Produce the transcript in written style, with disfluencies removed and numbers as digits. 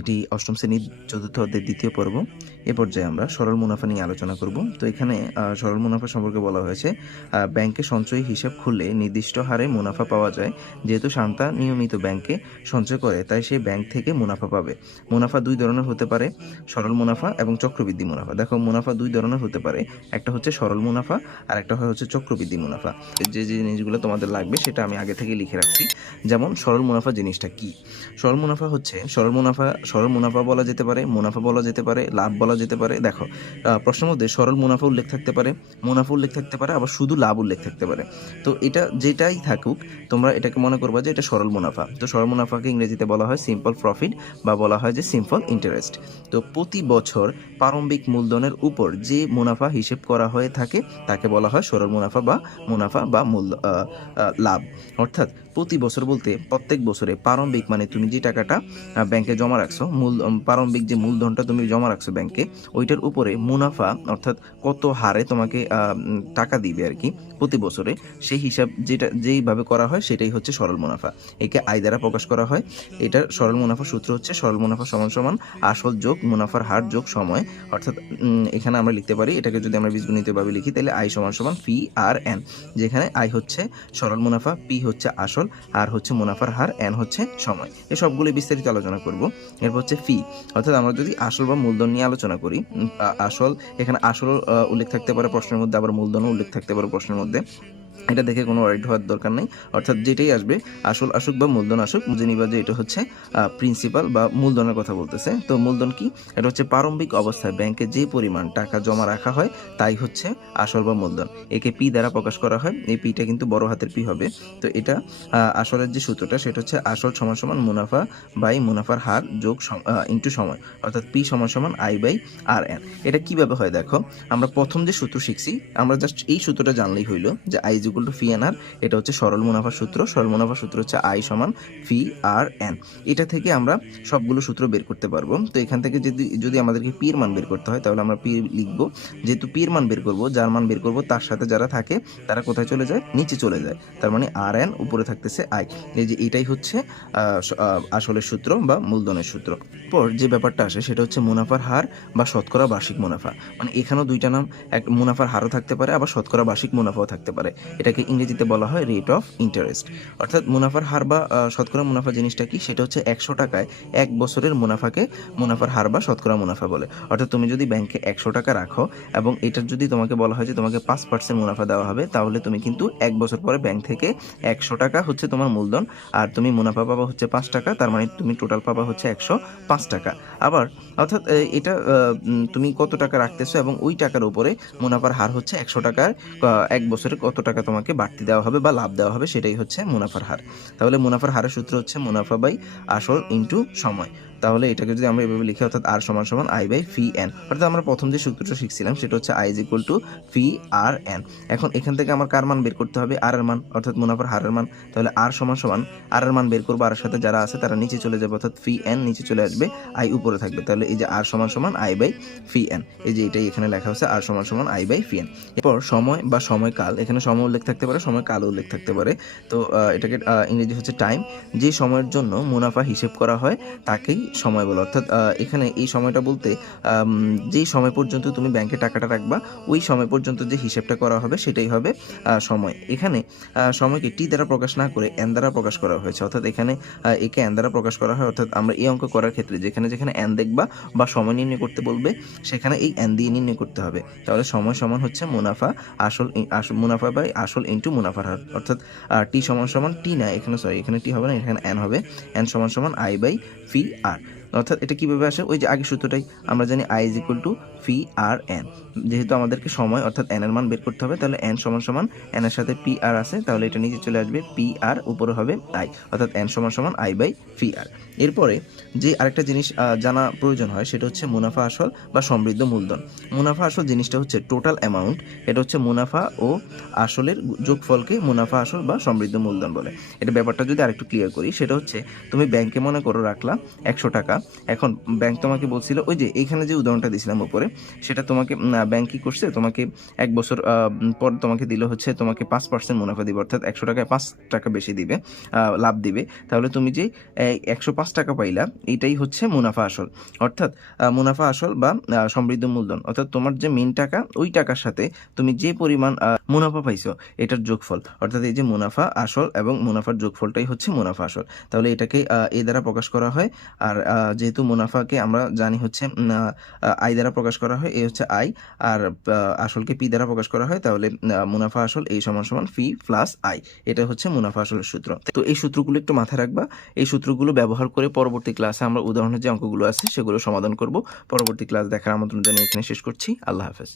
এটি অষ্টম শ্রেণীর চতুর্থ অধ্যায়ের দ্বিতীয় পর্ব। এ পর্যায়ে আমরা সরল মুনাফা নিয়ে আলোচনা করব। তো এখানে সরল মুনাফা সম্পর্কে বলা হয়েছে, ব্যাংকে সঞ্চয়ী হিসাব খুললে নির্দিষ্ট হারে মুনাফা পাওয়া যায়। যেহেতু শান্তা নিয়মিত ব্যাংকে সঞ্চয় করে, তাই সে ব্যাংক থেকে মুনাফা পাবে। মুনাফা দুই ধরনের হতে পারে, সরল মুনাফা এবং চক্রবৃদ্ধি মুনাফা। দেখো, মুনাফা দুই ধরনের হতে পারে, একটা হচ্ছে সরল মুনাফা আর একটা হচ্ছে চক্রবৃদ্ধি মুনাফা। যে যে জিনিসগুলো তোমাদের লাগবে সেটা আমি আগে থেকে লিখে রাখছি। যেমন সরল মুনাফা জিনিসটা কি? সরল মুনাফা হচ্ছে, সরল মুনাফা বলা যেতে পারে, মুনাফা বলা যেতে পারে, লাভ বলা যেতে পারে। দেখো, প্রশ্নের মধ্যে সরল মুনাফা উল্লেখ থাকতে পারে, মুনাফা উল্লেখ থাকতে পারে, আবার শুধু লাভ উল্লেখ থাকতে পারে। তো এটা যেটাই থাকুক, তোমরা এটাকে মনে করবা যে এটা সরল মুনাফা। তো সরল মুনাফাকে ইংরেজিতে বলা হয় সিম্পল প্রফিট বা বলা হয় যে সিম্পল ইন্টারেস্ট। তো প্রতি বছর প্রারম্ভিক মূলধনের উপর যে মুনাফা হিসেব করা হয়ে থাকে তাকে বলা হয় সরল মুনাফা বা লাভ। অর্থাৎ প্রতি বছর বলতে প্রত্যেক বছরে প্রারম্ভিক, মানে তুমি যে টাকাটা ব্যাংকে জমা রাখছো, প্রারম্ভিক যে মূলধনটা তুমি জমা রাখছো ব্যাংকে, ওইটার উপরে মুনাফা অর্থাৎ কত হারে তোমাকে টাকা দিবে আর কি প্রতি বছরে, সেই হিসাব যেইভাবে করা হয় সেটাই হচ্ছে সরল মুনাফা। একে আয় দ্বারা প্রকাশ করা হয়। এটার সরল মুনাফা সূত্র হচ্ছে সরল মুনাফা সমান সমান আসল যোগ মুনাফার হার যোগ সময়। অর্থাৎ এখানে আমরা লিখতে পারি, এটাকে যদি আমরা বীজগণিতভাবে লিখি তাহলে আই সমান সমান পি আর এন, যেখানে আই হচ্ছে সরল মুনাফা, পি হচ্ছে আসল, আর হচ্ছে মুনাফার হার, এন হচ্ছে সময়। এই সবগুলো বিস্তারিত আলোচনা করব। এরপর হচ্ছে ফি, অর্থাৎ আমরা যদি আসল বা মূলধন নিয়ে আলোচনা করি, আসল, এখানে আসল উল্লেখ থাকতে পারে প্রশ্নের মধ্যে, আবার মূলধনও উল্লেখ থাকতে পারে প্রশ্নের মধ্যে। এটা দেখে কোনো ওয়ারিড হওয়ার দরকার নেই। অর্থাৎ যেটাই আসবে, আসল আসুক বা মূলধন আসুক, বুঝে নিবা যে এটা হচ্ছে প্রিন্সিপাল বা মূলধনের কথা বলতেছে। তো মূলধন কি? এটা হচ্ছে প্রারম্ভিক অবস্থায় ব্যাংকে যে পরিমাণ টাকা জমা রাখা হয় তাই হচ্ছে আসল বা মূলধন। একে পি দ্বারা প্রকাশ করা হয়। এই পিটা কিন্তু বড় হাতের পি হবে। তো এটা আসলের যে সূত্রটা সেটা হচ্ছে আসল সমান সমান মুনাফা বাই মুনাফার হার যোগ ইন্টু সময়, অর্থাৎ পি সমান সমান আই বাই আর এন। এটা কিভাবে হয় দেখো, আমরা প্রথম যে সূত্র শিখছি, আমরা জাস্ট এই সূত্রটা জানলেই হইলো যে I is equal to phi N R. এটা হচ্ছে সরল মুনাফার সূত্র। সরল মুনাফার সূত্র হচ্ছে আই সমান ফি আর এন। এটা থেকে আমরা সবগুলো সূত্র বের করতে পারবো। তো এখান থেকে যদি আমাদেরকে পি এর মান বের করতে হয় তাহলে আমরা পি লিখবো। যেহেতু পি এর মান বের করবো, যার মান বের করবো তার সাথে যারা থাকে তারা কোথায় চলে যায়? নিচে চলে যায়। তার মানে আর এন, উপরে থাকতেছে আই। এই যে এটাই হচ্ছে আসলের সূত্র বা মূলধনের সূত্র। পর যে ব্যাপারটা আসে সেটা হচ্ছে মুনাফার হার বা শতকরা বার্ষিক মুনাফা। মানে এখানেও দুইটা নাম, এক মুনাফার হারও থাকতে পারে, আবার শতকরা বার্ষিক মুনাফাও থাকতে পারে। এটাকে ইংরেজিতে বলা হয় রেট অফ ইন্টারেস্ট। অর্থাৎ মুনাফার হার বা শতকরা মুনাফা জিনিসটা কি? সেটা হচ্ছে 100 টাকায় এক বছরের মুনাফাকে মুনাফার হার বা শতকরা মুনাফা বলে। অর্থাৎ তুমি যদি ব্যাংকে 100 টাকা রাখো এবং এটার যদি তোমাকে বলা হয় যে তোমাকে 5% মুনাফা দেওয়া হবে, তাহলে তুমি কিন্তু এক বছর পরে ব্যাংক থেকে 100 টাকা হচ্ছে তোমার মূলধন, আর তুমি মুনাফা পাবা হচ্ছে 5 টাকা। তার মানে তুমি টোটাল পাবা হচ্ছে 105 টাকা। আবার অর্থাৎ এটা তুমি কত টাকা রাখতেছো এবং ওই টাকার উপরে মুনাফার হার হচ্ছে 100 টাকার এক বছরে কত টাকা তোমাকে বাড়তি দেওয়া হবে বা লাভ দেওয়া হবে, সেটাই হচ্ছে মুনাফার হার। তাহলে মুনাফার হারের সূত্র হচ্ছে মুনাফা বাই আসল ইন্টু সময়। তাহলে এটাকে যদি আমরা এভাবে লিখি, অর্থাৎ আর সমান সমান আই বাই ফি এন। অর্থাৎ আমরা প্রথম যে সূত্রটা শিখছিলাম সেটা হচ্ছে I is equal to phi R N. এখন এখান থেকে আমার কার মান বের করতে হবে? আর এর মান, অর্থাৎ মুনাফার হারের মান। তাহলে আর সমান সমান আর এর মান বের করবো, আর সাথে যারা আছে তারা নিচে চলে যাবে, অর্থাৎ ফি এন নিচে চলে আসবে, আই উপরে থাকবে। তাহলে এই যে আর সমান সমান আই বাই ফি এন, এই যে এটাই এখানে লেখা হচ্ছে আর সমান সমান আই বাই ফি এন। এরপর সময় বা সময়কাল, এখানে সময় উল্লেখ থাকতে পারে, সময়কাল উল্লেখ থাকতে পারে। তো এটাকে ইংরেজি হচ্ছে টাইম। যে সময়ের জন্য মুনাফা হিসেব করা হয় তাকেই সময় বলে। অর্থাৎ এখানে এই সময়টা বলতে যেই সময় পর্যন্ত তুমি ব্যাংকে টাকাটা রাখবা ওই সময় পর্যন্ত যে হিসেবটা করা হবে সেটাই হবে সময়। এখানে সময়কে টি দ্বারা প্রকাশ না করে এন দ্বারা প্রকাশ করা হয়েছে। অর্থাৎ এখানে একে এন দ্বারা প্রকাশ করা হয়। অর্থাৎ আমরা এই অঙ্ক করার ক্ষেত্রে যেখানে যেখানে এন দেখবা বা সময় নির্ণয় করতে বলবে সেখানে এই এন দিয়ে নির্ণয় করতে হবে। তাহলে সময় সমান হচ্ছে মুনাফা মুনাফা বাই আসল ইন্টু মুনাফার হার। অর্থাৎ টি সমান সমান টি না, এখানে এখানে টি হবে না, এখানে এন হবে। এন সমান সমান আই বাই ফি আর। অর্থাৎ এটা কিভাবে আসে? ওই যে আগের সূত্রটাই আমরা জানি, I is equal to phi R N. যেহেতু আমাদেরকে সময় অর্থাৎ এন এর মান বের করতে হবে, তাহলে এন সমান সমান এন এর সাথে পি আর আছে, তাহলে এটা নিচে চলে আসবে পি আর, উপরে হবে আই, অর্থাৎ এন সমান সমান আই বাই ফি আর। এরপরে যে আরেকটা জিনিস জানা প্রয়োজন হয় সেটা হচ্ছে মুনাফা আসল বা সমৃদ্ধ মূলধন। মুনাফা আসল জিনিসটা হচ্ছে টোটাল অ্যামাউন্ট। এটা হচ্ছে মুনাফা ও আসলের যোগফলকে মুনাফা আসল বা সমৃদ্ধ মূলধন বলে। এটা ব্যাপারটা যদি আরেকটু ক্লিয়ার করি, সেটা হচ্ছে তুমি ব্যাংকে মনে করো রাখলা 100 টাকা, এখন ব্যাংক তোমাকে বলছিল ওই যে এইখানে যে উদাহরণটা দিয়েছিলাম উপরে, সেটা তোমাকে ব্যাংক কী করছে, তোমাকে 1 বছর পর তোমাকে দিল হচ্ছে তোমাকে 5% মুনাফা দিবে, অর্থাৎ 100 টাকায় 5 টাকা বেশি দিবে, লাভ দিবে। তাহলে তুমি যে 105 টাকা পাইলা, এইটাই হচ্ছে মুনাফা আসল। অর্থাৎ মুনাফা আসল বা সমৃদ্ধ মূলধন, অর্থাৎ তোমার যে মেইন টাকা, ওই টাকার সাথে তুমি যে পরিমাণ মুনাফা পাইছো এটার যোগফল, অর্থাৎ এই যে মুনাফা আসল এবং মুনাফার যোগফলটাই হচ্ছে মুনাফা আসল। তাহলে এটাকে এ দ্বারা প্রকাশ করা হয়। আর যেহেতু মুনাফাকে আমরা জানি হচ্ছে আই দ্বারা প্রকাশ করা হয়, এ হচ্ছে আই, আর আসলকে পি দ্বারা প্রকাশ করা হয়, তাহলে মুনাফা আসল এই সমান সমান ফি প্লাস আই। এটা হচ্ছে মুনাফা আসলের সূত্র। তো এই সূত্রগুলো একটু মাথায় রাখবা। এই সূত্রগুলো ব্যবহার করে পরবর্তী ক্লাসে আমরা উদাহরণের যে অঙ্কগুলো আছে সেগুলো সমাধান করব। পরবর্তী ক্লাস দেখার আমন্ত্রণ জানিয়ে এখানে শেষ করছি। আল্লাহ হাফেজ।